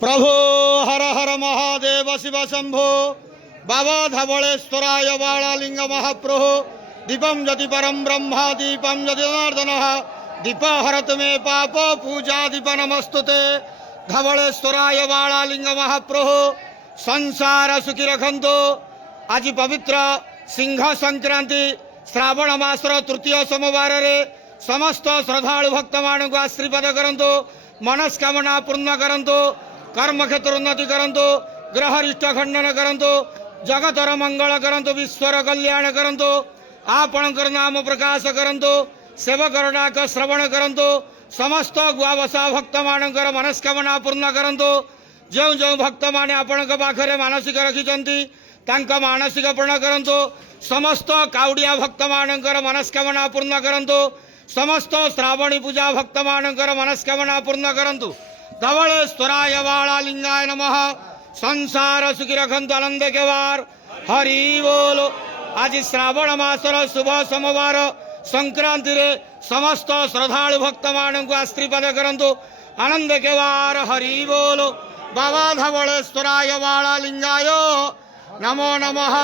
प्रभो हर हर महादेव शिव शंभो बाबा धवलेश्वराय बालालिंग महाप्रभो दीपम यदि परम ब्रह्मा दीपम यदि जनार्दन दीप हरत मे पाप पूजा दीप नमस्तुते धवलेश्वराय बालालिंग महाप्रभो संसार सुखी रखंतो। आज पवित्र सिंह संक्रांति श्रावण मासर तृतीय सोमवार रे समस्त श्रद्धालु भक्त मान को आशीर्वाद करंतो, मनस्कामना पूर्ण करंतो, कर्म क्षेत्र उन्नति करंतो, ग्रह रिष्ट खंडन करंतो, जगतर मंगल करंतो, विश्वर कल्याण करंतो, आपणकर नाम प्रकाश करंतो, सेवकर डाक श्रवण करंतो, समस्त गुआवसा भक्त मानकर मनस्कामना पूर्ण करंतो। जो जो भक्त माने आपणक पाखरे मानसिक रखिचंती तांका मानसिक पूर्ण करंतो। समस्त काउडिया भक्त मानकर मनस्कामना पूर्ण करंतो। समस्त श्रावणी पूजा भक्त मानकर मनस्कामना पूर्ण करंतु। धवलेश्वराय बालालिंगाय नमः। संसार सुखी रखंतु, आनंद के वार हरि बोलो। आज श्रावण मासर शुभ सोमवार संक्रांति रे समस्त श्रद्धालु भक्त मान को आशीर्वाद करंतु, आनंद के वार हरि बोलो। बाबा धवलेश्वराय बालालिंगाय नमो नमः।